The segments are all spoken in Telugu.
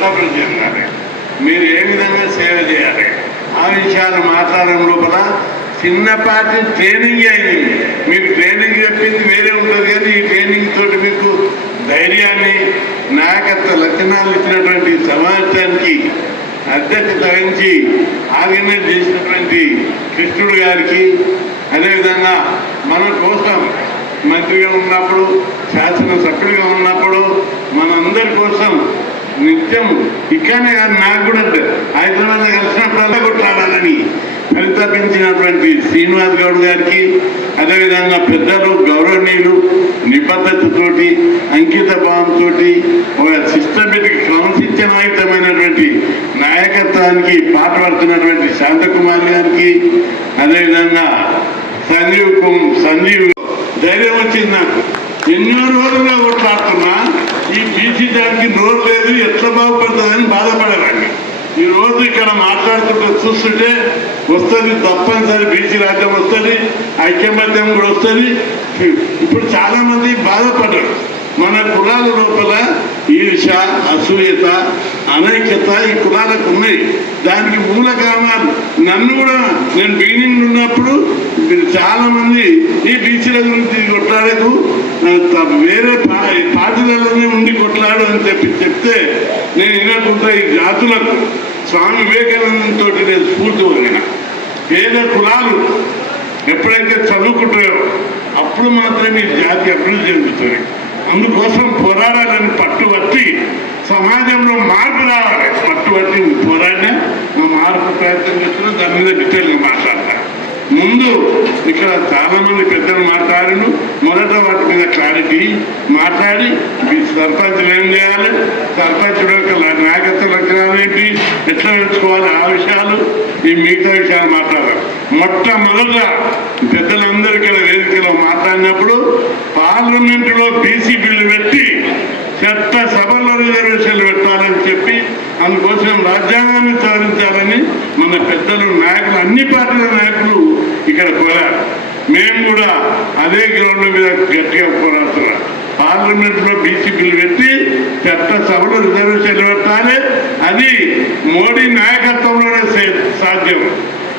డెవలప్మెంట్ చెందాలి, మీరు ఏ విధంగా సేవ చేయాలి, ఆ విషయాలు మాట్లాడడం లోపల చిన్నపాటి ట్రైనింగ్ అయింది. మీకు ట్రైనింగ్ చెప్పింది వేరే ఉంటుంది, కానీ ఈ ట్రైనింగ్ తోటి మీకు ధైర్యాన్ని, నాయకత్వ లక్షణాలు ఇచ్చినటువంటి సమాజానికి అధ్యక్షత వహించి ఆర్గనైజ్ చేసినటువంటి కృష్ణుడు గారికి, అదేవిధంగా మన కోసం మంత్రిగా ఉన్నప్పుడు, శాసనసభ్యుడిగా ఉన్నప్పుడు మనందరి కోసం నిత్యం ఇక్కడనే కాదు, నాకు కూడా హైదరాబాద్ కలిసినప్పుడల్లా కొట్లాడాలని పరితపించినటువంటి శ్రీనివాస్ గౌడ్ గారికి, అదేవిధంగా పెద్దలు గౌరవనీయులు నిబద్ధతతోటి అంకిత భావంతో ఒక సిస్టమేటిక్ క్రమశిక్షణాయుతమైనటువంటి నాయకత్వానికి పాటుపడుతున్నటువంటి శాంతకుమార్ గారికి, అదేవిధంగా సంజీవ్ ధైర్యం వచ్చింది నాకు. ఎన్నో రోజులుగా కొట్లాడుతున్నా ఈ బీసీ దానికి నోరు లేదు, ఎట్లా బాగుపడుతుందని బాధపడేవాడిని. ఈ రోజు ఇక్కడ మాట్లాడుతుంటే చూస్తుంటే వస్తుంది, తప్పనిసరి బీసీ రాజ్యం వస్తుంది, ఐక్యమత్యం కూడా వస్తుంది. ఇప్పుడు చాలా మంది బాధపడ్డారు. మన కులాల లోపల ఈర్ష, అసూయత, అనైక్యత ఈ కులాలకు ఉన్నాయి. దానికి మూల కారణాలు నన్ను కూడా నేను బిగినింగ్ ఉన్నప్పుడు చాలా మంది ఈ బీసీల గురించి కొట్లాడకు, వేరే పార్టీలలోనే ఉండి కొట్లాడు అని చెప్తే నేను వినకుండా ఈ జాతులకు స్వామి వివేకానందంతో నేను స్ఫూర్తి కలిగిన. పేద కులాలు ఎప్పుడైతే చదువుకుంటారో అప్పుడు మాత్రమే ఈ జాతి అభివృద్ధి చెందుతుంది. అందుకోసం పోరాడాలని పట్టుబట్టి సమాజంలో మార్పు రావాలి, పట్టుబట్టి పోరాడినా మార్పు ప్రయత్నం చేస్తున్నా. దాని మీద డీటెయిల్గా మాట్లాడతాను. ముందు ఇక్కడ చాలా మంది పెద్దలు మాట్లాడిను, మొదట వాటి మీద క్లారిటీ మాట్లాడి సర్పంచులు ఏం చేయాలి, సర్పంచుల యొక్క నాయకత్వ లక్షణాలు ఏంటి, ఎట్లా నేర్చుకోవాలి, ఆ విషయాలు ఈ మిగతా విషయాలు మాట్లాడాలి. మొట్టమొదట పెద్దలందరూ ఇక్కడ వేదికలో మాట్లాడినప్పుడు పార్లమెంటులో బీసీ బిల్లు పెట్టి చట్ట సభలో రిజర్వేషన్లు పెట్టాలని చెప్పి అందుకోసం రాజ్యాంగాన్ని సవరించాలని మన పెద్దలు, నాయకులు, అన్ని పార్టీల నాయకులు ఇక్కడ కోరారు. మేము కూడా అదే గ్రౌండ్ మీద గట్టిగా పోరాడుతున్నాం. పార్లమెంట్లో బీసీ బిల్లు పెట్టి చట్ట సభలో రిజర్వేషన్లు పెట్టాలి. అది మోడీ నాయకత్వంలోనే సాధ్యం.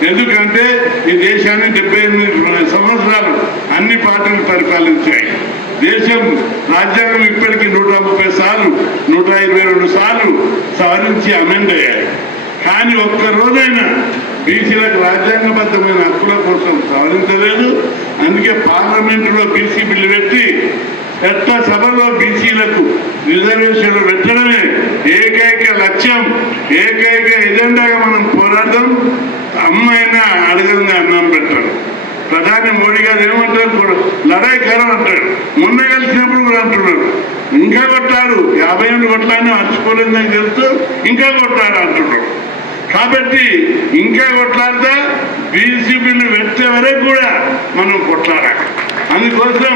ఎందుకంటే ఈ దేశాన్ని 78 సంవత్సరాలు అన్ని పార్టీలు పరిపాలించాయి. దేశం రాజ్యాంగం ఇప్పటికీ 130 సార్లు 122 సార్లు సవరించి అమెండ్ అయ్యాయి. కానీ ఒక్క రోజైనా బీసీలకు రాజ్యాంగబద్ధమైన హక్కుల కోసం సవరించలేదు. అందుకే పార్లమెంటులో బీసీ బిల్లు పెట్టి చట్ట సభలో బీసీలకు రిజర్వేషన్లు పెట్టడమే ఏకైక లక్ష్యం, ఏకైక ఎజెండాగా మనం పోరాడదాం. అమ్మైనా అడగంగా అన్నం పెట్టారు. ప్రధాని మోడీ గారు ఏమంటారు, లడాయి కరం అంటాడు. మొన్న కలిసినప్పుడు కూడా అంటున్నారు, ఇంకా కొట్టారు, 50 ఏళ్ళు కొట్లాడినా మర్చిపోలేదని తెలుస్తూ ఇంకా కొట్టాడు అంటున్నారు. కాబట్టి ఇంకా కొట్లాడితే బీసీ బిల్లు పెట్టే వరకు కూడా మనం కొట్లాడాలి. అందుకోసం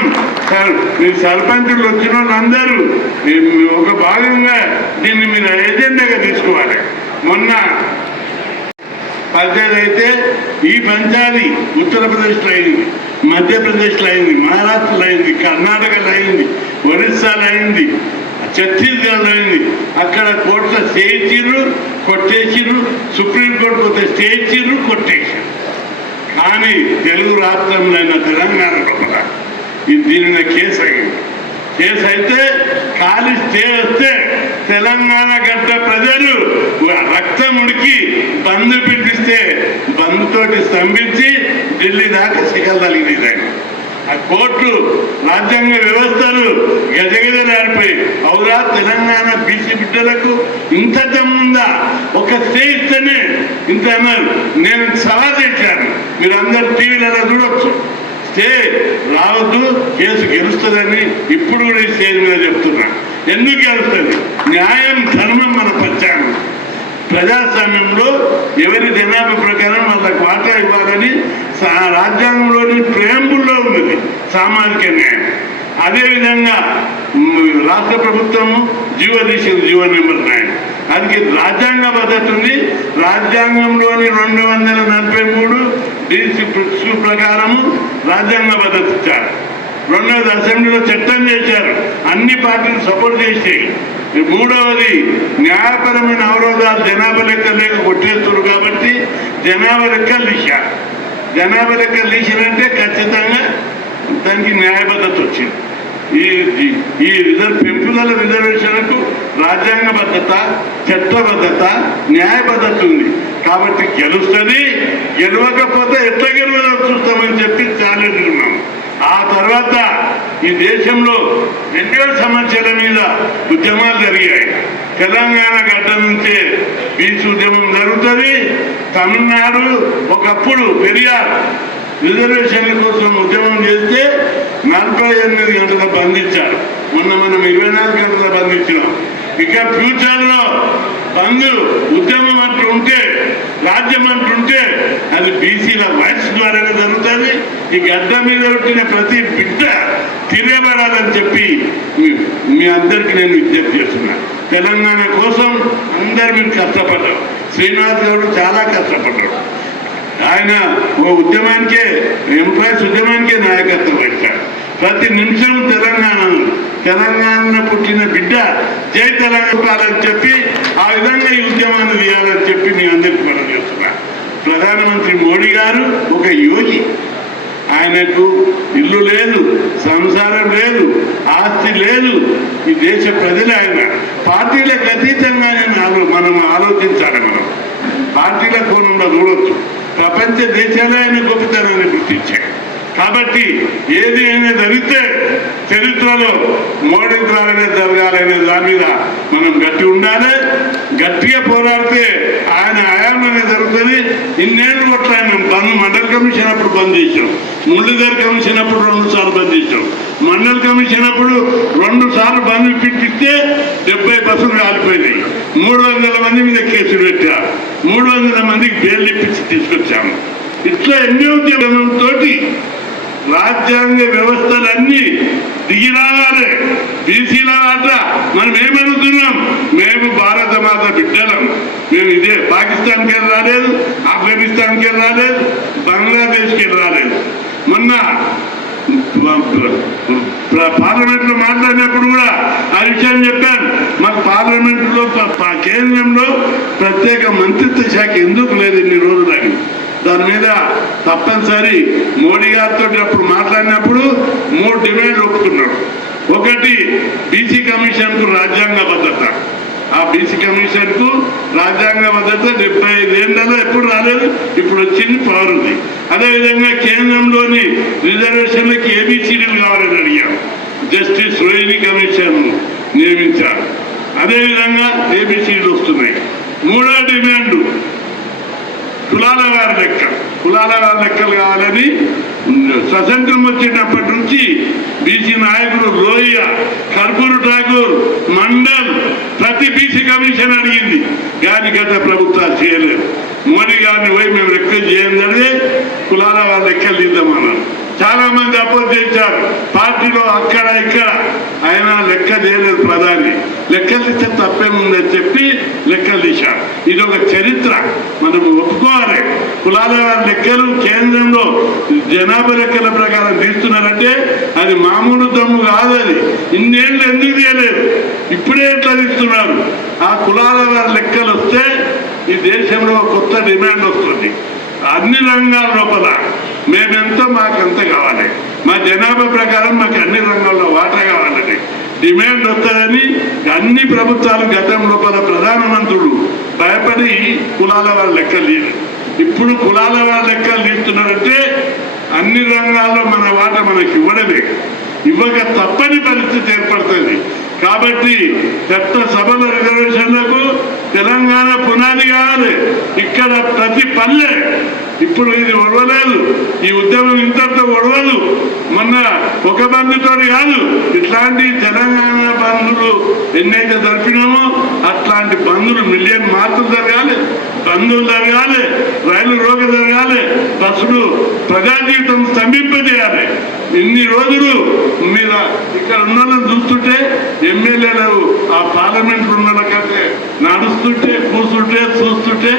మీ సర్పంచులు వచ్చిన వాళ్ళందరూ ఒక భాగంగా దీన్ని మీరు ఎజెండాగా తీసుకోవాలి. మొన్న పంచాయతీ అయితే ఈ పంచాయతీ ఉత్తరప్రదేశ్లో అయింది, మధ్యప్రదేశ్లో అయింది, మహారాష్ట్రలో అయింది, కర్ణాటకలో అయింది, ఒరిస్సాలో అయింది, ఛత్తీస్గఢ్లో అయింది. అక్కడ కోర్టులో చేయించిర్రు, కొట్టేసిర్రు, సుప్రీంకోర్టు పోతే చేయించిర్రు, కొట్టేసారు. కానీ తెలుగు రాష్ట్రంలో అయిన తెలంగాణలో కూడా దీని మీద కేసు అయింది. కేసు అయితే ఖాళీ స్టే వస్తే తెలంగాణ గడ్డ ప్రజలు రక్తం ఉడికి బంద్ పిలిపిస్తే బంద్తోటి స్తంభించి ఢిల్లీ దాకా శిఖలు తగిలినాయి. ఆ కోర్టు రాజ్యాంగ వ్యవస్థలు గజగజలాడిపోయి, అవురా తెలంగాణ బీసీ బిడ్డలకు ఇంత దమ్ముందా, ఒక స్టే ఇస్తేనే ఇంత అన్నారు. నేను సవాల్ చేశాను, మీరు అందరు టీవీలలో చూడొచ్చు. స్టే రావద్దు, కేసు గెలుస్తుందని ఇప్పుడు కూడా ఈ స్టేజ్ మీద చెప్తున్నా. ఎందుకు గెలుస్తుంది? న్యాయం, ధర్మం మన పంచాంగం. ప్రజాస్వామ్యంలో ఎవరి జనాభా ప్రకారం వాళ్ళకి వాటా ఇవ్వాలని రాజ్యాంగంలోని ప్రేంబుల్లో ఉన్నది సామాజిక న్యాయం. అదేవిధంగా రాష్ట్ర ప్రభుత్వము జీవో తీసింది, జీవో నెంబర్ 9. అది రాజ్యాంగ పద్ధతి ఉంది. రాజ్యాంగంలోని 243 DC ప్రకారము రాజ్యాంగ పద్ధతి ఇచ్చారు. 2వ అసెంబ్లీలో చట్టం చేశారు, అన్ని పార్టీలు సపోర్ట్ చేసాయి. మూడవది న్యాయపరమైన అవరోధాలు జనాభా లెక్కలు లేక కొట్టేస్తారు కాబట్టి జనాభా లెక్కలు తీశారు. జనాభా లెక్కలు తీసినంటే ఖచ్చితంగా దానికి న్యాయబద్ధత వచ్చింది. ఈ పెంపుదల రిజర్వేషన్లకు రాజ్యాంగబద్ధత, చట్టబద్ధత, న్యాయబద్ధత ఉంది కాబట్టి గెలుస్తుంది. గెలవకపోతే ఎట్లా గెలవడం చూస్తామని చెప్పి ఛాలెంజ్ ఉన్నాం. ఆ తర్వాత ఈ దేశంలో ఎన్నో సమస్యల మీద ఉద్యమాలు జరిగాయి. తెలంగాణ గడ్డ నుంచే బీసీ ఉద్యమం జరుగుతుంది. తమిళనాడు ఒకప్పుడు పెరియార్ రిజర్వేషన్ల కోసం ఉద్యమం చేస్తే 48 గంటల బంధించారు. మొన్న మనం 24 గంటల బంధించినాం. ఇక ఫ్యూచర్లో బంధు ఉద్యమం అంటుంటే, రాజ్యం అంటుంటే అది బీసీల వాయిస్ ద్వారానే జరుగుతుంది. ఈ గడ్డ మీద పుట్టిన ప్రతి బిడ్డ తిరగబడాలని చెప్పి మీ అందరికీ నేను విజ్ఞప్తి చేస్తున్నా. తెలంగాణ కోసం అందరు మీరు కష్టపడ్డారు. శ్రీనివాస్ గౌడ్ చాలా కష్టపడ్డాడు. ఆయన ఓ ఉద్యమానికే, ఎంప్లాయీస్ ఉద్యమానికే నాయకత్వం వహించాడు. ప్రతి నిమిషం తెలంగాణ పుట్టిన బిడ్డ జై తెలంగాణ అని చెప్పి ఆ విధంగా ఈ ఉద్యమాన్ని తీయాలని చెప్పి మీ అందరికీ మనం చేస్తున్నా. ప్రధానమంత్రి మోడీ గారు ఒక యోగి. ఆయనకు ఇల్లు లేదు, సంసారం లేదు, ఆస్తి లేదు. ఈ దేశ ప్రజలు ఆయన పార్టీలకు అతీతంగా మనం ఆలోచించాలి. మనం పార్టీల కోణంలో చూడొచ్చు. ప్రపంచ దేశాలే ఆయన గొప్పతనాన్ని గుర్తించాయి. కాబట్టి ఏది అయినా జరిగితే చరిత్రలో మోడీ ద్వారానే జరగాలనే దాని మీద మనం గట్టి ఉండాలి. గట్టిగా పోరాడితే ఆయన హయామనే జరుగుతుంది. ఇన్నేళ్ళు కొట్లాడినాం. మండల్ కమిషన్ అప్పుడు బంద్ చేసాం. మురళీధర్ కమిషన్ అప్పుడు 2 సార్లు బంద్ చేసాం. మండల్ కమిషన్ అప్పుడు 2 సార్లు బంద్ ఇప్పిస్తే 70 బస్సులు కాలిపోయినాయి. 300 మంది మీద కేసులు పెట్టారు. 300 మందికి బెయిల్ ఇప్పించి తీసుకొచ్చాము. ఇట్లా ఎన్నో ఉద్యమంతో రాజ్యాంగ వ్యవస్థలన్నీ దిగి రావాలి. బీసీల ఆట మనం ఏమనుకున్నాం? మేము భారత మాత బిడ్డలం. మేము ఇదే పాకిస్తాన్కి వెళ్ళి రాలేదు, ఆఫ్ఘనిస్తాన్కి వెళ్ళి రాలేదు, బంగ్లాదేశ్కి వెళ్ళి రాలేదు. మొన్న పార్లమెంట్ లో మాట్లాడినప్పుడు కూడా ఆ విషయం చెప్పాను. మాకు పార్లమెంట్ లో కేంద్రంలో ప్రత్యేక మంత్రిత్వ శాఖ ఎందుకు లేదు ఇన్ని రోజులని? దాని మీద తప్పనిసరి మోడీ గారితో అప్పుడు మాట్లాడినప్పుడు 3 డిమాండ్లు ఒప్పుకున్నాడు. ఒకటి, బీసీ కమిషన్ కు రాజ్యాంగ భద్రత. ఆ బీసీ కమిషన్ కు రాజ్యాంగ భద్రత 75 ఏళ్లలో ఎప్పుడు రాలేదు, ఇప్పుడు వచ్చింది, పవర్ ఉంది. అదేవిధంగా కేంద్రంలోని రిజర్వేషన్లకి ఏబిసిడీలు కావాలని అడిగారు. జస్టిస్ రోహిణి కమిషన్ నియమించారు. అదేవిధంగా ఏబిసిడీలు వస్తున్నాయి. 3వ డిమాండ్ కులాల వారి లెక్కలు కావాలని స్వతంత్రం వచ్చినప్పటి నుంచి బీసీ నాయకుడు లోహియ, కర్పూర్ ఠాకూర్, మండల్ ప్రతి బీసీ కమిషన్ అడిగింది. కానీ గత ప్రభుత్వాలు చేయలేదు. మోడీ గారిని పోయి మేము రిక్వెస్ట్ చేయండి, కులాల వారి లెక్కలు తీద్దామన్నారు. చాలా మంది అపోజ్ చేశారు పార్టీలో, అక్కడ ఇక్కడ. ఆయన లెక్క చేయలేదు. ప్రధాని లెక్కలు తీస్తే తప్పేముందని చెప్పి లెక్కలు తీశారు. ఇది ఒక చరిత్ర, మనం ఒప్పుకోవాలి. కులాల వారి లెక్కలు కేంద్రంలో జనాభా లెక్కల ప్రకారం తీస్తున్నారంటే అది మామూలు దమ్ము కాదు. అది ఇన్నేళ్ళు ఎందుకు చేయలేదు? ఇప్పుడే ఎట్లా తీస్తున్నారు? ఆ కులాల వారి లెక్కలు వస్తే ఈ దేశంలో కొత్త డిమాండ్ వస్తుంది. అన్ని రంగాల లోపల మేమెంతో మాకెంత కావాలి, మా జనాభా ప్రకారం మాకు అన్ని రంగాల్లో వాటా కావాలని డిమాండ్ వస్తుందని అన్ని ప్రభుత్వాలు గతం లోపల ప్రధానమంత్రులు భయపడి కులాల వాళ్ళ లెక్కలు తీయరు. ఇప్పుడు కులాల వాళ్ళ లెక్కలు తీస్తున్నారంటే అన్ని రంగాల్లో మన వాటా మనకి ఇవ్వడమే. ఇవ్వక తప్పని పరిస్థితి ఏర్పడుతుంది. కాబట్టి చట్ట సభల రిజర్వేషన్లకు తెలంగాణ పునాది కావాలి. ఇక్కడ ప్రతి పల్లె ఇప్పుడు ఇది ఒడవలేదు. ఈ ఉద్యమం ఇంతతో ఒడవదు. మొన్న ఒక బంధుతో కాదు, ఇట్లాంటి తెలంగాణ బంధులు ఎన్నైతే జరిపినామో అట్లాంటి బంధులు మిలియన్ మార్కులు జరగాలి, బంధువులు జరగాలి, రైలు రోగ జరగాలి, బస్సులు ప్రజా జీవితం స్తంభింపజేయాలి. ఇన్ని రోజులు మీరు ఇక్కడ ఉన్న చూస్తుంటే ఎమ్మెల్యేలు ఆ పార్లమెంట్ ఉన్న కంటే నడుస్తుంటే, కూర్చుంటే, చూస్తుంటే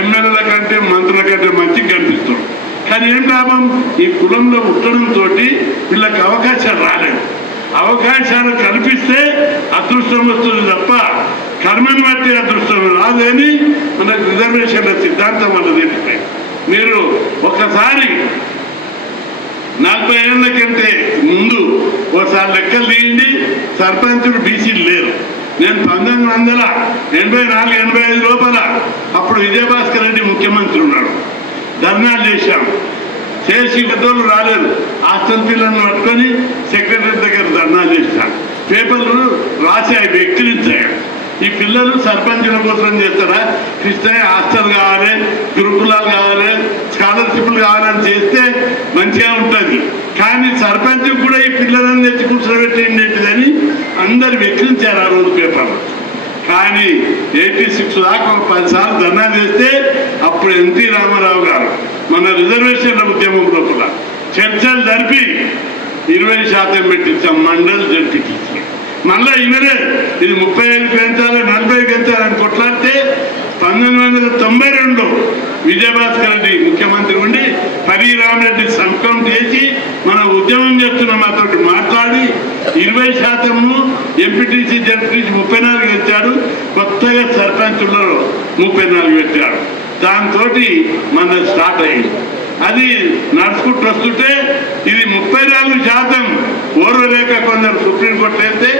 ఎమ్మెల్యేల కంటే మంత్రుల కంటే మంచిగా కనిపిస్తుంది. కానీ ఏం లాభం? ఈ కులంలో పుట్టడంతో వీళ్ళకి అవకాశాలు రాలేదు. అవకాశాలు కల్పిస్తే అదృష్టం వస్తుంది తప్ప కర్మను బట్టి అదృష్టం రాదని మనకు రిజర్వేషన్ల సిద్ధాంతం అన్నది. మీరు ఒకసారి 40 ఏళ్ల కంటే ముందు ఒకసారి లెక్కలు తీయండి, సర్పంచులు బీసీలు లేరు. నేను 1984-85 లోపల అప్పుడు విజయభాస్కర్ రెడ్డి ముఖ్యమంత్రి ఉన్నాడు. ధర్నాలు చేసి పెద్దోళ్ళు రాలేదు. హాస్టల్ పిల్లలను పట్టుకొని సెక్రటరీ దగ్గర ధర్నాలు చేశాను. పేపర్లు రాశాయి, వ్యక్తిరించాయి. ఈ పిల్లలు సర్పంచుల కోసం చేస్తారా, కృష్ణయ్య హాస్టల్ కావాలి, గురుకులాలు కావాలి, స్కాలర్షిప్లు కావాలని చేస్తే మంచిగా ఉంటుంది. కానీ సర్పంచ్ కూడా ఈ పిల్లలను తెచ్చి కూర్చోబెట్టేది అందరు వ్యక్తించారు ఆ రోజు పేపర్లు. కానీ 86 దాకా 10 సార్లు ధర్నా చేస్తే అప్పుడు ఎన్టీ రామారావు గారు మన రిజర్వేషన్ల ఉద్యమం లోపల చర్చలు జరిపి 20% పెట్టించాం మండల్ జడ్పీకి. మళ్ళా ఇవరే ఇది 35 పెంచాలి 40 పెంచాలని కొట్లాడితే 1992 విజయభాస్కర్ రెడ్డి ముఖ్యమంత్రి ఉండి పరిరామరెడ్డి సంతకం చేసి మన ఉద్యమం చేస్తున్న మాతోటి మాట్లాడి 20% ఎంపీటీసీ జడ్పీటీసీ 34 పెట్టాడు. కొత్తగా సర్పంచుల్లో 34 పెట్టాడు. దాంతో మన స్టార్ట్ అయింది. అది నడుచుకుంటూ వస్తుంటే ఇది 34% ఓర్వలేక కొందరు సుప్రీంకోర్టు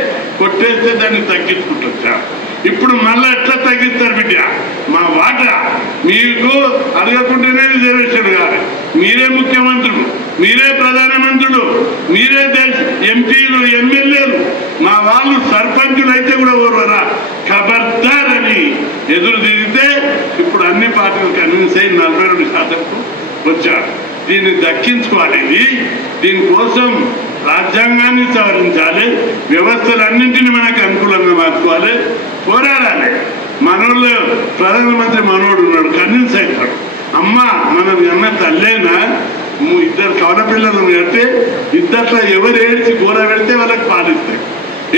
కొట్టేస్తే దాన్ని తగ్గించుకుంటూ వచ్చారు. ఇప్పుడు మళ్ళీ ఎట్లా తగ్గిస్తారు బిడ్డ? మా వాటా మీకు అడగకుంటేనే రిజర్వేషన్ కాదు. మీరే ముఖ్యమంత్రులు, మీరే ప్రధానమంత్రులు, మీరే ఎంపీలు, ఎమ్మెల్యేలు, మా వాళ్ళు సర్పంచులు అయితే కూడా ఓర్వరా ఖబర్దార్ అని ఎదురు తిరిగితే ఇప్పుడు అన్ని పార్టీలు కన్విన్స్ అయి 42%కు వచ్చారు. దీన్ని దక్కించుకోవాలి. దీనికోసం రాజ్యాంగాన్ని సవరించాలి, వ్యవస్థలన్నింటినీ మనకు అనుకూలంగా మార్చుకోవాలి, పోరాడాలి. మనోళ్ళు ప్రధానమంత్రి మనోడు ఉన్నాడు, కన్విన్స్ అవుతాడు. అమ్మ మనం అన్న తల్లేనా 2 కవల పిల్లలను కడితే 2 ఎవరు ఏడిచి కూర పెడితే వాళ్ళకి పాలిస్తాయి.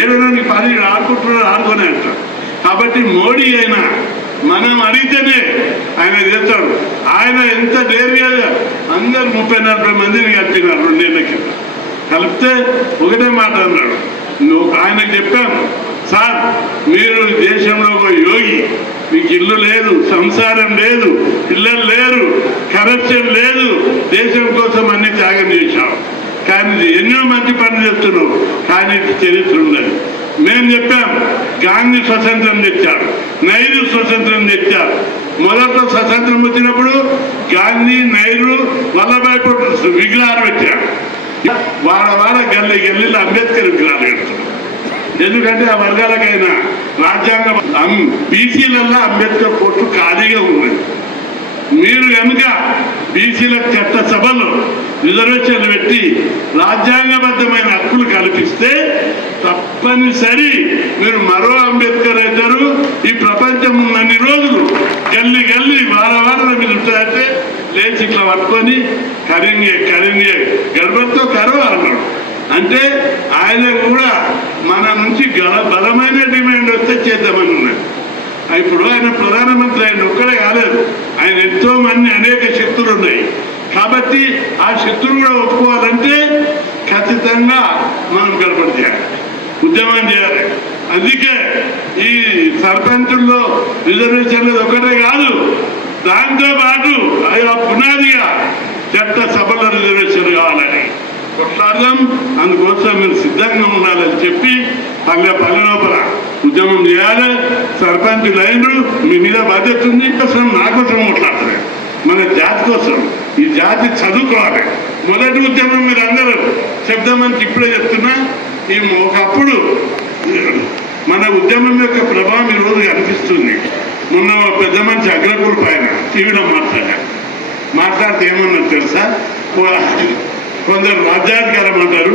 ఏదైనా నీ పాలి ఆడుకుంటున్నాడు ఆడుకొని అంటారు. కాబట్టి మోడీ అయినా మనం అడిగితేనే ఆయన చేస్తాడు. ఆయన ఎంత ధైర్యంగా అందరు 30-40 మందిని కలిపినారు 2 ఏళ్ల కింద. కలిపితే ఒకటే మాట అన్నాడు. ఆయనకు చెప్పాను, సార్ మీరు దేశంలో ఒక యోగి, మీకు ఇల్లు లేదు, సంసారం లేదు, పిల్లలు లేరు, కరప్షన్ లేదు, దేశం కోసం అన్ని త్యాగం చేశావు. కానీ ఎన్నో మంచి పనులు చేస్తున్నావు, కానీ చరిత్ర ఉన్నది. మేము చెప్పాం, గాంధీ స్వతంత్రం తెచ్చారు, నెహ్రూ స్వతంత్రం తెచ్చారు. మొదట స్వతంత్రం వచ్చినప్పుడు గాంధీ, నెహ్రూ, వల్లభాయ్ పటేల్ విగ్రహాలు పెట్టారు. వాడ గల్లీలో అంబేద్కర్ విగ్రహాలు పెడుతున్నారు. ఎందుకంటే ఆ వర్గాలకైనా రాజ్యాంగం బీసీలల్లో అంబేద్కర్ కోర్టు ఖాళీగా ఉన్నది. మీరు కనుక బీసీల చట్ట సభలో రిజర్వేషన్లు పెట్టి రాజ్యాంగబద్ధమైన హక్కులు కల్పిస్తే తప్పనిసరి మీరు మరో అంబేద్కర్ అవుతారు. ఈ ప్రపంచం ఉన్నన్ని రోజులు గల్లీ వారాల మీద ఉంటాయంటే లేచి ఇట్లా పట్టుకొని కరింగే గర్భంతో కరవ అన్నాడు. అంటే ఆయన కూడా మన నుంచి బలమైన డిమాండ్ వస్తే చేద్దామని ఉన్నాడు. ఇప్పుడు ఆయన ప్రధానమంత్రి, ఆయన ఒక్కడే కాలేదు, ఆయన ఎంతో మంది అనేక శక్తులు ఉన్నాయి. కాబట్టి ఆ శక్తులు కూడా ఒప్పుకోవాలంటే ఖచ్చితంగా మనం గడపడి చేయాలి, ఉద్యమం చేయాలి. అందుకే ఈ సర్పంచుల్లో రిజర్వేషన్లు ఒకటే కాదు, దాంతో పాటు ఆ పునాదిగా చట్ట సభలో రిజర్వేషన్ కావాలని కొట్లాడదాం. అందుకోసం మీరు సిద్ధంగా ఉండాలని చెప్పి పల్లె లోపల ఉద్యమం చేయాలి. సర్పంచ్ లైన్లు మీ మీద బాధ్యత ఉంది. కోసం నా కోసం కొట్లాడతారు, మన జాతి కోసం. ఈ జాతి చదువుకోవాలి. మొదటి ఉద్యమం మీరు అందరూ చెప్దామని ఇప్పుడే చెప్తున్నా. ఈ ఒకప్పుడు మన ఉద్యమం యొక్క ప్రభావం ఈరోజు కనిపిస్తుంది. మొన్న పెద్ద మంచి అగ్రకుల పైన టీవీలో మాట్లాడితే ఏమన్నా తెలుసా, కొందరు రాజ్యాధికారం అంటారు.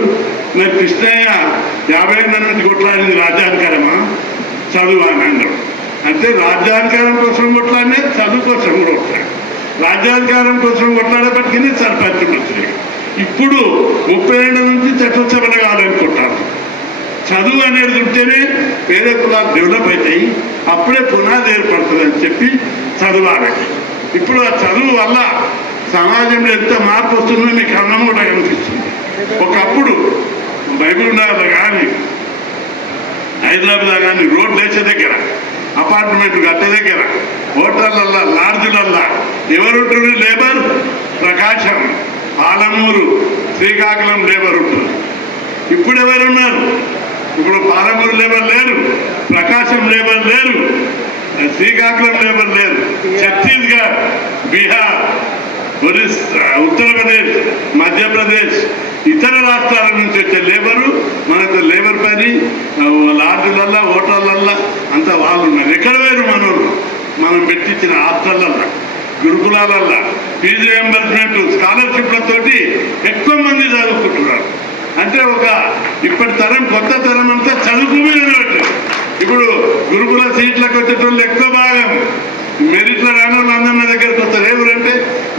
మరి కృష్ణయ్య 50 మంది కొట్లాడింది రాజ్యాధికారమా చదువు అని అన్నాడు. అంటే రాజ్యాధికారం కోసం కొట్లాడినే, చదువు కోసం కూడా కొట్లాడు. రాజ్యాధికారం కోసం కొట్లాడబట్టికి సర్పంచులు వచ్చినాయి. ఇప్పుడు 30 ఏళ్ళ నుంచి చట్టసభలు కావాలనుకుంటారు. చదువు అనేది ఉంటేనే పేద కులాలు డెవలప్ అవుతాయి, అప్పుడే పునాది ఏర్పడుతుంది అని చెప్పి చదవాలి. ఇప్పుడు ఆ చదువు వల్ల సమాజంలో ఎంత మార్పు వస్తుందో మీకు అన్నం కూడా కనిపిస్తుంది. ఒకప్పుడు బైబిల్ నగర్ కానీ హైదరాబాద్ కానీ రోడ్లు వేసే దగ్గర, అపార్ట్మెంట్ కట్టే దగ్గర, హోటళ్ళల్లా, లాడ్జులల్లా ఎవరుంటుంది? లేబర్. ప్రకాశం, పాలమూరు, శ్రీకాకుళం లేబర్ ఉంటుంది. ఇప్పుడు ఎవరున్నారు? ఇప్పుడు పాలమూరు లేబర్ లేరు, ప్రకాశం లేబర్ లేరు, శ్రీకాకుళం లేబర్ లేరు. ఛత్తీస్గఢ్, బీహార్, ఒరిస్సా, ఉత్తరప్రదేశ్, మధ్యప్రదేశ్, ఇతర రాష్ట్రాల నుంచి వచ్చే లేబరు మనకు లేబర్ పని లాడ్జులల్లా, హోటళ్ళల్లా అంతా వాళ్ళు ఉన్నారు. ఎక్కడ వేరు మనోళ్ళు? మనం పెట్టించిన హాస్టళ్ళల్లా, గురుకులాలల్లా ఫీజు రియంబర్స్మెంట్, స్కాలర్షిప్లతోటి ఎక్కువ మంది చదువుకుంటున్నారు. అంటే ఇప్పటి తరం, కొత్త తరం అంతా చదువు మీద పెట్టారు. ఇప్పుడు గురుకుల సీట్లకు వచ్చేటోళ్ళు ఎక్కువ భాగం మెరిట్లో రాని వాళ్ళు అందరి నా దగ్గరకు వస్తారు. ఎవరంటే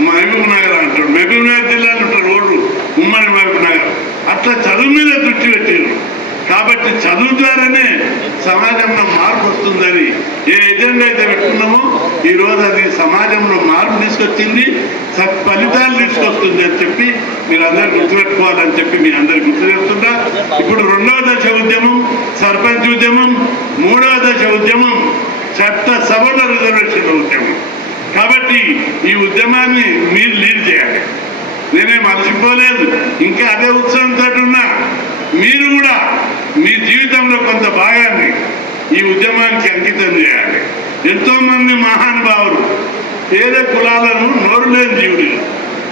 మహబూబ్ నగర్ అంటాడు, మహబూబ్ నగర్ జిల్లా అంటారు, రోడ్డు ఉమ్మడి మహబూబ్ నగర్. అట్లా చదువు మీద దృష్టి పెట్టారు. కాబట్టి చదువు ద్వారానే సమాజంలో మార్పు వస్తుందని ఏ ఎజెండా అయితే పెట్టుకున్నామో ఈరోజు అది సమాజంలో మార్పు తీసుకొచ్చింది, సత్ఫలితాలు తీసుకొస్తుంది అని చెప్పి మీరు అందరు గుర్తుపెట్టుకోవాలని చెప్పి మీ అందరికి గుర్తు చేస్తున్నా. ఇప్పుడు 2వ దశ ఉద్యమం సర్పంచ్ ఉద్యమం, 3వ దశ ఉద్యమం చట్ట సభల రిజర్వేషన్ల ఉద్యమం. కాబట్టి ఈ ఉద్యమాన్ని మీరు లీడ్ చేయాలి. నేనేం అలసిపోలేదు, ఇంకా అదే ఉత్సాహంతో ఉన్నా. మీరు కూడా మీ జీవితంలో కొంత భాగాన్ని ఈ ఉద్యమానికి అంకితం చేయాలి. ఎంతో మంది మహానుభావులు పేద కులాలను నోరు లేని జీవులు,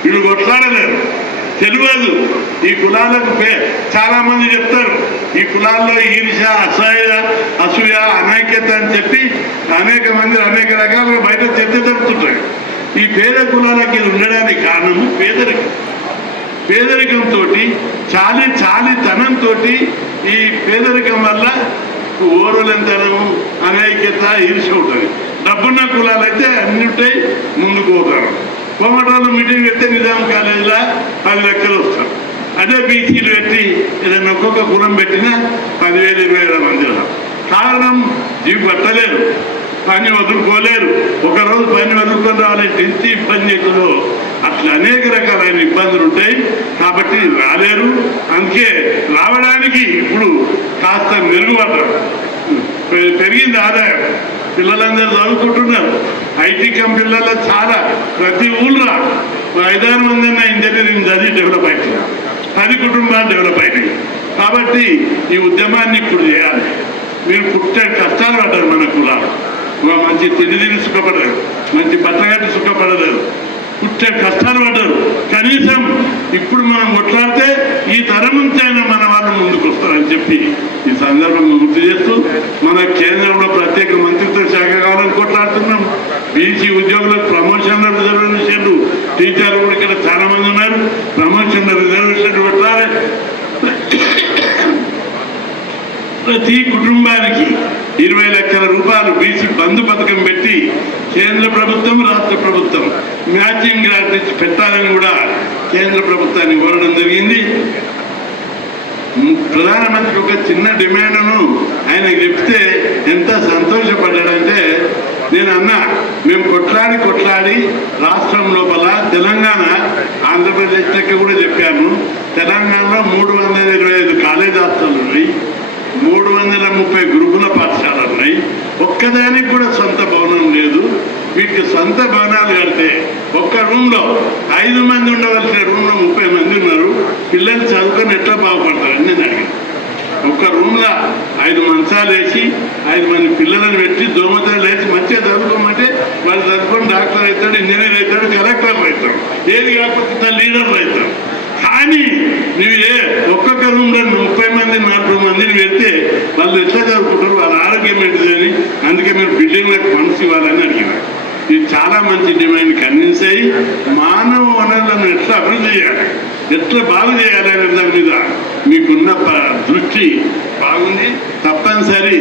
వీళ్ళు కొట్లాడలేరు, తెలియదు. ఈ కులాలకు చాలా మంది చెప్తారు ఈ కులాల్లో ఈర్ష, అసూయ, అనైక్యత అని చెప్పి అనేక మంది అనేక రకాలుగా బయట చర్చ జరుపుతుంటారు. ఈ పేద కులాలకి ఉండడానికి కారణము పేదరికం. పేదరికంతో చాలితనంతో ఈ పేదరికం వల్ల ఓరులంతనము, అనైక్యత, ఈర్ష ఉంటుంది. డబ్బున్న కులాలైతే అన్నింటి ముందుకు పోతారు. కోమటోళ్ళు మీటింగ్ పెడితే నిజాం కాలేజీలో 10 లక్షలు వస్తారు. అదే బీసీలు పెట్టి ఏదైనా ఒక్కొక్క కులం పెట్టినా 10,000, 20,000 మంది. కారణం జీవి పట్టలేరు, పని వదులుకోలేరు. ఒకరోజు పని వదులుకొని రావాలంటే ఎంత ఇబ్బంది అవుతుందో అట్లా అనేక రకాలైన ఇబ్బందులు ఉంటాయి. కాబట్టి రాలేరు. అందుకే రావడానికి ఇప్పుడు కాస్త మెరుగుపడ్డారు, పెరిగింది ఆదాయం. పిల్లలందరూ చదువుకుంటున్నారు. ఐటీ కంపెనీలలో చాలా ప్రతి ఊళ్ళో 5-6 మంది ఇంజనీరింగ్ చదివి డెవలప్ అవుతుంది, 10 కుటుంబాలు డెవలప్ అయినాయి. కాబట్టి ఈ ఉద్యమాన్ని ఇప్పుడు చేయాలి. మీరు పుట్టే కష్టాలు పడ్డారు. మన కులాలు మంచి తిండి సుఖపడలేదు, మంచి బట్టగట్టి సుఖపడలేదు, పుట్టే కష్టాలు పడ్డారు. కనీసం ఇప్పుడు మనం కొట్లాడితే ఈ తరం నుంచి అయినా మన వాళ్ళు ముందుకు వస్తారని చెప్పి ఈ సందర్భంగా గుర్తు చేస్తూ, మన కేంద్రంలో ప్రత్యేక మంత్రిత్వ శాఖ కావాలని కొట్లాడుతున్నాం. బీసీ ఉద్యోగులకు ప్రమోషన్ల రిజర్వేషన్లు, టీచర్లు కూడా ఇక్కడ చాలా మంది ఉన్నారు, ప్రమోషన్ల రిజర్వేషన్లు పెట్టాలి. ప్రతి కుటుంబానికి 20 లక్షల రూపాయలు బీసీ బంధు పథకం పెట్టి కేంద్ర ప్రభుత్వం, రాష్ట్ర ప్రభుత్వం మ్యాచింగ్ గ్రాంట్ పెట్టాలని కూడా కేంద్ర ప్రభుత్వాన్ని కోరడం జరిగింది. ప్రధానమంత్రి ఒక చిన్న డిమాండ్ను ఆయనకు చెప్తే ఎంత సంతోషపడ్డాడంటే, నేను అన్నా మేము కొట్లాడి రాష్ట్రం లోపల తెలంగాణ, ఆంధ్రప్రదేశ్ లెక్క కూడా చెప్పాను. తెలంగాణలో 325 కాలేజ్ హాస్టళ్ళు ఉన్నాయి, 330 గురుకుల పాఠశాలలు ఉన్నాయి. ఒక్కదానికి కూడా సొంత భవనం లేదు. వీటికి సొంత భవనాలు కడితే ఒక్క రూమ్లో 5 మంది ఉండవలసిన రూమ్లో 30 మంది ఉన్నారు. పిల్లలు చదువుకొని ఎట్లా బాగుపడతారని నేను అడిగాను. ఒక్క రూమ్లో 5 మంచాలు వేసి 5 మంది పిల్లలను పెట్టి దోమతలు వేసి మంచిగా చదువుకోమంటే వాళ్ళు చదువుకొని డాక్టర్ అవుతాడు, ఇంజనీర్ అవుతాడు, కలెక్టర్ అవుతాడు, ఏది కాకపోతే లీడర్లు అవుతాడు. కానీ నువ్వు ఒక్కొక్క రూమ్లో 30 మంది 40 మందిని పెడితే వాళ్ళు ఎట్లా చదువుకుంటారు, వాళ్ళ ఆరోగ్యం ఏంటిదని. అందుకే మీరు బిల్డింగ్లకు ఫండ్స్ ఇవ్వాలని అడిగినారు. ఇది చాలా మంచి డిమాండ్ కన్విన్స్ అయ్యి మానవ వనరులను ఎట్లా అభివృద్ధి చేయాలి, ఎట్లా బాగు చేయాలి అనే దాని మీద మీకున్న దృష్టి బాగుంది. తప్పనిసరి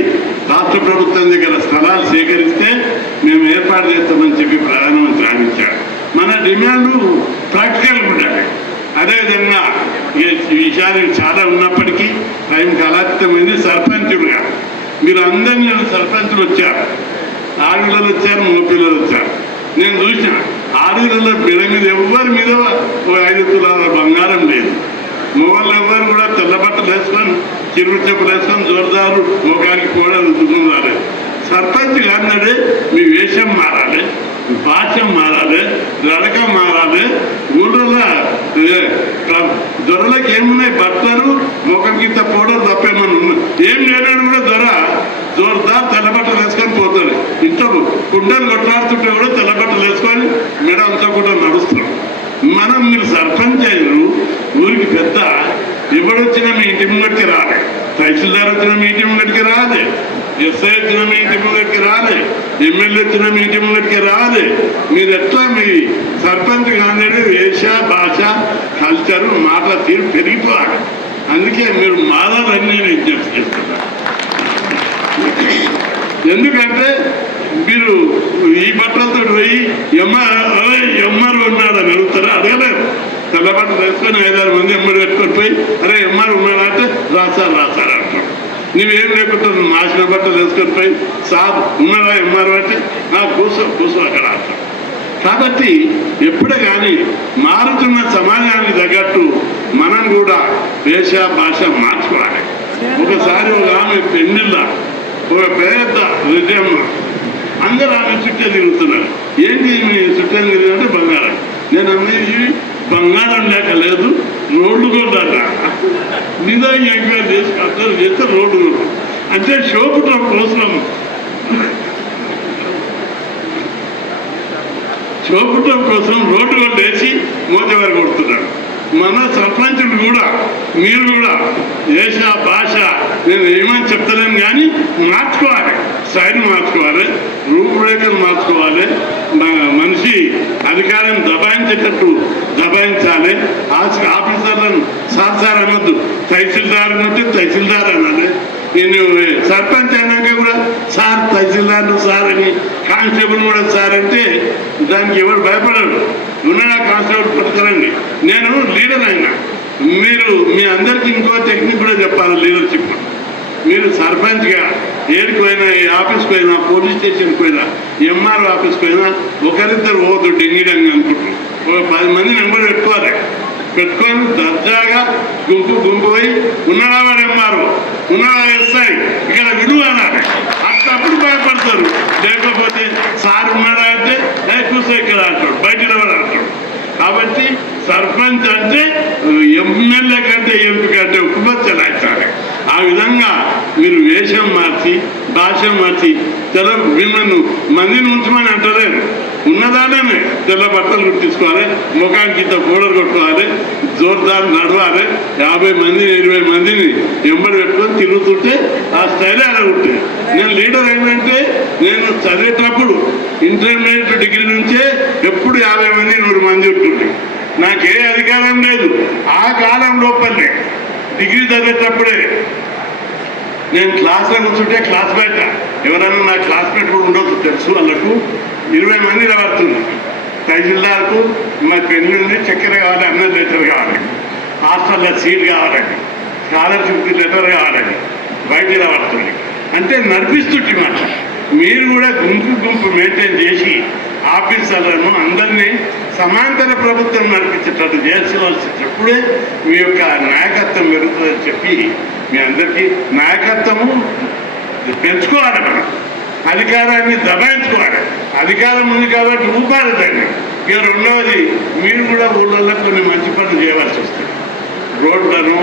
రాష్ట్ర ప్రభుత్వం దగ్గర స్థలాలు సేకరిస్తే మేము ఏర్పాటు చేస్తామని చెప్పి ప్రధానమంత్రి ఆడించారు. మన డిమాండ్ ప్రాక్టికల్గా ఉండాలి. అదేవిధంగా ఈ విషయాలు చాలా ఉన్నప్పటికీ టైం కలాతీతమైంది. సర్పంచులుగా మీరు అందరినీ సర్పంచులు వచ్చారు, ఆడపిల్లలు వచ్చారు, మగ పిల్లలు వచ్చారు. నేను చూసిన ఆడపిల్లల బిడ మీద ఎవరి మీద 5 తులాల బంగారం లేదు. మగవాళ్ళు ఎవరు కూడా తెల్ల బట్టలు వేసుకొని చిరు చెప్పులు వేసుకొని జోరుదారు ముఖానికి కూడా రుద్దుకున్నారు. సర్పంచ్ కాదన్నాడే మీ వేషం మారాలి, భాష మారాలి, రడక మారాలి. ఊళ్ళో దొరలకు ఏమున్నాయి? బట్టలు ముఖం కింద పౌడర్ తప్పేమన్నా ఉన్నాయి? ఏం లేదని కూడా జోరుదారు తెల్లబట్టలు వేసుకొని పోతాడు. ఇంట్లో కుండలు కొట్లాడుతుంటే కూడా తెల్లబట్టలు వేసుకొని మెడ అంతా కూడా నడుస్తున్నాం. మీరు సర్పంచ్ అయినరు, ఊరికి పెద్ద. ఎవడొచ్చినా మీ ఇంటి ముంగడికి రాలే, తహసీల్దార్ వచ్చిన మీ ఇంటి ముంగడికి రాలే, ఎస్ఐ వచ్చిన మీ ఇంటి ముంగడికి రాలే, ఎమ్మెల్యే వచ్చిన మీ ఇంటి ముంగడికి రాలే. మీరు ఎట్లా మీ సర్పంచ్ కానీ వేష భాష కల్చరు మాట తీరు పెరిగిపోవాలి. అందుకే మీరు మారాలని నేను విజ్ఞప్తి చేస్తున్నాను. ఎందుకంటే మీరు ఈ బట్టలతో పోయి ఎంఆర్ ఉన్నాడని అడుగుతారా? అడగలేరు. తెల్ల బట్టలు వేసుకొని 5-6 మంది ఎంఆర్ పెట్టుకొని పోయి అరే ఎంఆర్ ఉన్నాడా అంటే రాశారు అంటారు. నువ్వేం లేకుండా మాసిన బట్టలు వేసుకొని పోయి సార్ ఉన్నాడా ఎంఆర్ అంటే కూర్చో అక్కడ అంటారు. కాబట్టి ఎప్పుడే కానీ మారుతున్న సమాజానికి తగ్గట్టు మనం కూడా వేష భాష మార్చుకోవాలి. ఒకసారి ఒక ఆమె పెళ్ళిళ్ళ ఒక పెద్ద విజయమ్మ, అందరూ ఆమె చుట్టే తిరుగుతున్నారు. ఏంటి మీ చుట్టం తిరిగినంటే బంగారం. నేను అన్నది బంగారం లేక లేదు, రోడ్డు కూడా నిజం ఎంక్వైరీ చేసి అర్థం చేస్తే రోడ్డు కూడా అంటే షోపుటం కోసం రోడ్డు కూడా వేసి మోతేవారు కొడుతున్నాడు. మన సర్పంచులు కూడా మీరు కూడా దేశ భాష నేను ఏమని చెప్తలేను కానీ మార్చుకోవాలి, స్టైల్ మార్చుకోవాలి, రూపురేఖలు మార్చుకోవాలి. మనిషి అధికారం దబాయించేటట్టు దబాయించాలి. ఆఫీసర్లను సార్ అనొద్దు, తహసీల్దార్ నుండి తహసీల్దార్ అనాలి. నేను సర్పంచ్ అయినాక కూడా సార్ తహసీల్దార్లు సార్ అని, కానిస్టేబుల్ కూడా సార్ అంటే దానికి ఎవరు భయపడరు. ఉన్నాడా కానిస్టేబుల్ పట్టుకోరండి. నేను లీడర్ అయినా. మీరు మీ అందరికీ ఇంకో టెక్నిక్ కూడా చెప్పాలి. లీడర్షిప్ మీరు సర్పంచ్గా ఏడికి పోయినా, ఏ ఆఫీస్కి పోయినా, పోలీస్ స్టేషన్కి పోయినా, ఎంఆర్ఓ ఆఫీస్కి పోయినా ఒకరిద్దరు పోదు డింగిడంగి అనుకుంటున్నాం. ఒక 10 మంది నెంబర్ పెట్టుకొని దర్జాగా గుంపు పోయి ఉన్నాడా వాడు ఎంఆర్ఓ, ఉన్నాడా ఎస్ఐ, ఇక్కడ విలువ అన్నారు. అప్పుడు భయపడతారు. లేకపోతే సార్ ఉన్నాడా అంటే కూర్చో ఇక్కడ అంటాడు, బయట అంటాడు. కాబట్టి సర్పంచ్ అంటే ఎమ్మెల్యే కంటే ఎంపీ కంటే ఎక్కువ చెలాయించాలి. ఆ విధంగా మీరు వేషం మార్చి భాష మార్చి మిమ్మల్ని మందిని ఉంచమని అంటలేరు. ఉన్నదానే తెల్ల బట్టలు కుట్టించుకోవాలి, ముఖానికి ఇంత పౌడర్ కొట్టుకోవాలి, జోర్దారు నడవాలి. 50 మంది 20 మందిని ఎంబడి పెట్టుకొని తిరుగుతుంటే ఆ స్టైలే అలా ఉంటుంది. నేను లీడర్ ఏంటంటే నేను చదివేటప్పుడు ఇంటర్మీడియట్ డిగ్రీ నుంచే ఎప్పుడు 50 మంది 100 మంది ఉంటుంది. నాకే అధికారం లేదు. ఆ కాలం లోపలనే డిగ్రీ చదివేటప్పుడే నేను క్లాస్లో కూర్చుంటే క్లాస్ బయట ఎవరైనా నా క్లాస్మేట్ కూడా ఉండొచ్చు, తెలుసు వాళ్ళకు 20 మంది పడుతుంది. తహసీల్దార్కు మా పెళ్లి ఉంది, చక్కెర కావాలి, అన్నం లెటర్ కావాలి, హాస్టల్లో సీట్ కావాలని, స్కాలర్షిప్ లెటర్ కావాలని బయట పడుతుంది. అంటే నడిపిస్తుంటే మాట మీరు కూడా గుంపు మెయింటైన్ చేసి ఆఫీసర్లను అందరినీ సమాంతర ప్రభుత్వం నడిపించేటట్టు చేయాల్సినప్పుడే మీ యొక్క నాయకత్వం పెరుగుతుందని చెప్పి మీ అందరికీ నాయకత్వము పెంచుకోవాలి. మనం అధికారాన్ని దబాయించుకోవాలి. అధికారం ఉంది కాబట్టి ఊపాలి దాన్ని. ఇక రెండవది మీరు కూడా ఊళ్ళల్లో కొన్ని మంచి పనులు చేయవలసి వస్తుంది. రోడ్లను